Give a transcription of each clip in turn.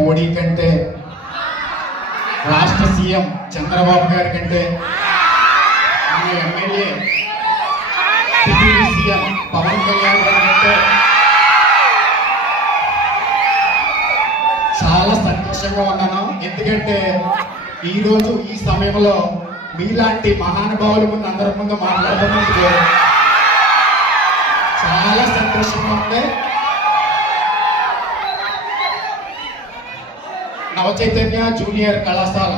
మోడీ కంటే, రాష్ట్ర సీఎం చంద్రబాబు గారి కంటే, మన MLA deputy CM Pawan Kalyan గారి కంటే చాలా సంతోషంగా ఉన్నాను. ఎందుకంటే ఈరోజు ఈ సమయంలో మీలాంటి మహానుభావుల ముందు అందరి ముందు మాట్లాడుతున్నందుకు చాలా సంతోషంగా ఉంది. నవచైతన్య జూనియర్ కళాశాల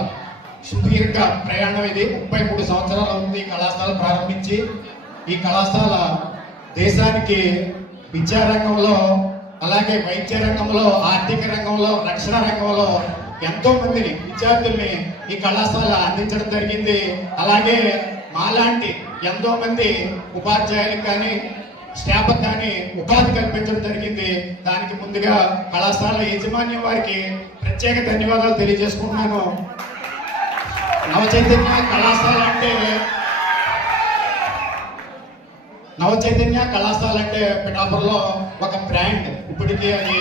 సుదీర్ఘ ప్రయాణం ఇది. 33 సంవత్సరాలు ఉంది ఈ కళాశాల ప్రారంభించి. ఈ కళాశాల దేశానికి విద్యారంగంలో, అలాగే వైద్య రంగంలో, ఆర్థిక రంగంలో, రక్షణ రంగంలో ఎంతో మందిని విద్యార్థుల్ని ఈ కళాశాల అందించడం జరిగింది. అలాగే మాలాంటి ఎంతో మంది ఉపాధ్యాయులకు కానీ స్టాఫ్ కానీ ఉపాధి కల్పించడం జరిగింది. దానికి ముందుగా కళాశాల యాజమాన్యం వారికి ప్రత్యేక ధన్యవాదాలు తెలియజేసుకుంటున్నాను. నవచైతన్య కళాశాల అంటే పిఠాపురంలో ఒక బ్రాండ్. ఇప్పటికీ అది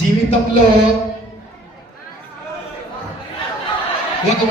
జీవితంలో ఒక